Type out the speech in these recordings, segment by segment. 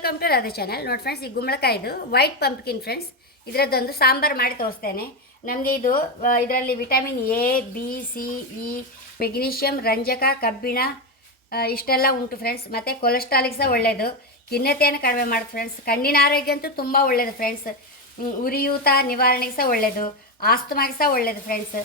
Welcome to Radhe channel ನೋಡಿ friends ಈ ಗುಮ್ಮಳಕಾಯಿದು ವೈಟ್ ಪಂಪ್ಕಿನ್ ಫ್ರೆಂಡ್ಸ್ ಇದರದ್ದೊಂದು ಸಾಂಬಾರು ಮಾಡಿ ತೋರಿಸ್ತೇನೆ. ನಮಗೆ ಇದು ಇದರಲ್ಲಿ vitamin A B C E magnesium ರಂಜಕ, ಕಬ್ಬಿಣ ಇಷ್ಟೆಲ್ಲ ಉಂಟು ಫ್ರೆಂಡ್ಸ್ ಮತ್ತು ಕೊಲೆಸ್ಟ್ರಾಲಿಗೆ ಸಹ ಒಳ್ಳೆಯದು ಖಿನ್ನತೆಯನ್ನು ಕಡಿಮೆ ಮಾಡುತ್ತೆ ಫ್ರೆಂಡ್ಸ್ ಕಣ್ಣಿನ ಆರೋಗ್ಯ ಅಂತೂ ತುಂಬ ಒಳ್ಳೆಯದು ಫ್ರೆಂಡ್ಸ್ ಉರಿಯೂತ ನಿವಾರಣೆಗೆ ಸಹ ಒಳ್ಳೆಯದು ಆಸ್ತಮಾಗೆ ಸಹ ಒಳ್ಳೆಯದು ಫ್ರೆಂಡ್ಸ್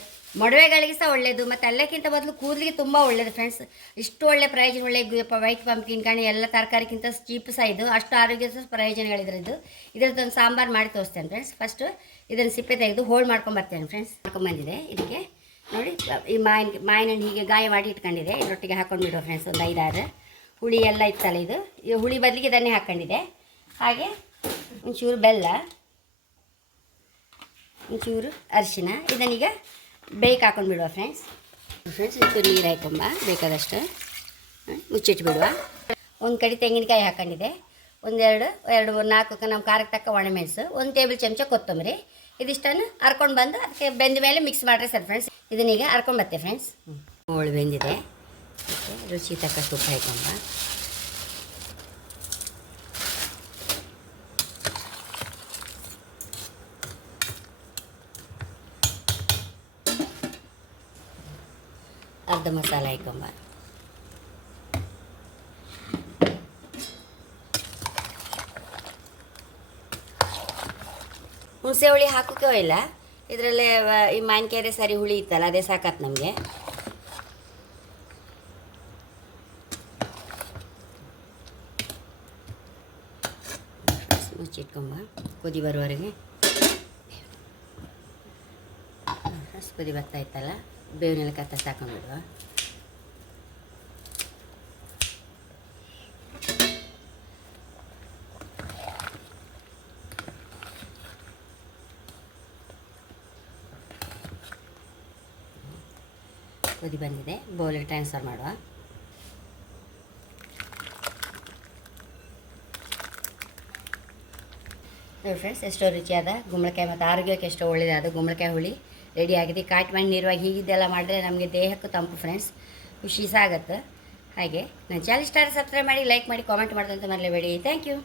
ಮೊಡವೆಗಳಿಗೆ ಸಹ ಒಳ್ಳೆಯದು ಮತ್ತು ಎಲ್ಲಕ್ಕಿಂತ ಬದಲು ಕೂದಲಿಗೆ ತುಂಬ ಒಳ್ಳೆಯದು ಫ್ರೆಂಡ್ಸ್ ಇಷ್ಟು ಒಳ್ಳೆ ಪ್ರಯೋಜನ, ಒಳ್ಳೆ ವೈಟ್ ಪಂಪ್ಕಿನ್ ಕಾಣಿ ಎಲ್ಲ ತರಕಾರಿಗಿಂತ ಚೀಪ್ ಸಹ ಇದು. ಅಷ್ಟು ಆರೋಗ್ಯ ಸಹ ಪ್ರಯೋಜನಗಳಿದ್ರದ್ದು. ಇದರದ್ದೊಂದು ಸಾಂಬಾರು ಮಾಡಿ ತೋರಿಸ್ತೇನೆ ಫ್ರೆಂಡ್ಸ್ ಫಸ್ಟು ಇದನ್ನು ಸಿಪ್ಪೆ ತೆಗೆದು ಹೋಲ್ಡ್ ಮಾಡ್ಕೊಂಬರ್ತೇನೆ ಫ್ರೆಂಡ್ಸ್ ಮಾಡ್ಕೊಂಬಂದಿದೆ ಇದಕ್ಕೆ ನೋಡಿ, ಈ ಮಾವಿನ ಹಣ್ಣು ಹೀಗೆ ಗಾಯ ಮಾಡಿ ಇಟ್ಕೊಂಡಿದೆ. ಇದರೊಟ್ಟಿಗೆ ಹಾಕೊಂಡ್ಬಿಡುವ ಫ್ರೆಂಡ್ಸ್ ಒಂದು ಐದಾರು. ಹುಳಿ ಎಲ್ಲ ಇತ್ತಲ್ಲ ಇದು. ಈ ಹುಳಿ ಬದಲಿಗೆ ಇದನ್ನೇ ಹಾಕ್ಕೊಂಡಿದೆ ಹಾಗೆ ಒಂಚೂರು ಬೆಲ್ಲ, ಒಂಚೂರು ಅರಿಶಿನ. ಇದನ್ನೀಗ ಬೇಯ್ಕೆ ಹಾಕೊಂಡು ಬಿಡುವ ಫ್ರೆಂಡ್ಸ್ ಫ್ರೆಂಡ್ಸ್ ಒಂಚೂರು ನೀರು ಹಾಕೊಂಬ ಬೇಕಾದಷ್ಟು. ಮುಚ್ಚಿಟ್ಟು ಮುಚ್ಚಿಟ್ಬಿಡುವ. ಒಂದು ಕಡೆ ತೆಂಗಿನಕಾಯಿ ಹಾಕೊಂಡಿದೆ. ಒಂದೆರಡು ಎರಡು ಮೂರು ನಾಲ್ಕು ನಮ್ಮ ಖಾರಕ್ಕೆ ತಕ್ಕ ಒಣಮೆಣಸು ಒಂದು ಟೇಬಲ್ ಚಮಚ ಕೊತ್ತಂಬರಿ. ಇದಿಷ್ಟನ್ನು ಹರ್ಕೊಂಡು ಬಂದು ಅದಕ್ಕೆ ಬೆಂದ ಮೇಲೆ ಮಿಕ್ಸ್ ಮಾಡಿರಿ ಸರ್ ಫ್ರೆಂಡ್ಸ್ ಇದನ್ನೀಗ ಹರ್ಕೊಂಡು ಬತ್ತೆ ಫ್ರೆಂಡ್ಸ್ ಹೋಳು ಬೆಂದಿದೆ. ರುಚಿ ತಕ್ಕಷ್ಟು ಉಪ್ಪು ಹಾಕೊಂಬ ಅರ್ಧ ಮಸಾಲೆ ಹಾಕೊಂಬ ಹುಣಸೆ ಹುಳಿ ಹಾಕೋಕೆ ಇಲ್ಲ ಇದರಲ್ಲೇ ಈ ಮಾವಿನಕಾಯಿ ಸರಿ ಹುಳಿ ಇತ್ತಲ್ಲ ಅದೇ ಸಾಕತ್ತು ನಮಗೆ ಮುಚ್ಚಿಟ್ಕೊಂಬ ಕುದಿ ಬರುವವರೆಗೆ ಅಷ್ಟು ಕುದಿ ಬರ್ತಾ ಇತ್ತಲ್ಲ ಬೇವಿನೆಲ್ಲ ಕತ್ತರಿಸಿ ಸಾಕೊಂಡ್ಬಿಡುವ ಕುದಿ ಬಂದಿದೆ ಬೌಲಿಗೆ ಟ್ರಾನ್ಸ್ಫರ್ ಮಾಡುವ. ನೋಡಿ ಫ್ರೆಂಡ್ಸ್ ಎಷ್ಟೋ ರುಚಿಯಾದ ಗುಂಬಳಕಾಯಿ ಮತ್ತು ಆರೋಗ್ಯಕ್ಕೆ ಎಷ್ಟೋ ಒಳ್ಳೆಯದಾದ ಗುಂಬಳಕಾಯಿ ಹುಳಿ. ರೆಡಿ ಆಗಿದೆ. ಕಾಟ್ ಮಾಡಿ ನೀರುವಾಗಿ ಹೀಗಿದ್ದೆಲ್ಲ ಮಾಡಿದ್ರೆ ನಮಗೆ ದೇಹಕ್ಕೂ ತಂಪು ಫ್ರೆಂಡ್ಸ್ ಖುಷಿ ಸಹ ಆಗುತ್ತೆ ಹಾಗೆ ನನ್ನ ಚಾನಲ್ ಸ್ಟಾರ್ ಸಬ್ಸ್ಕ್ರೈಬ್ ಮಾಡಿ ಲೈಕ್ ಮಾಡಿ ಕಾಮೆಂಟ್ ಮಾಡೋದಂತ ಮರಲೇಬೇಡಿ. Thank you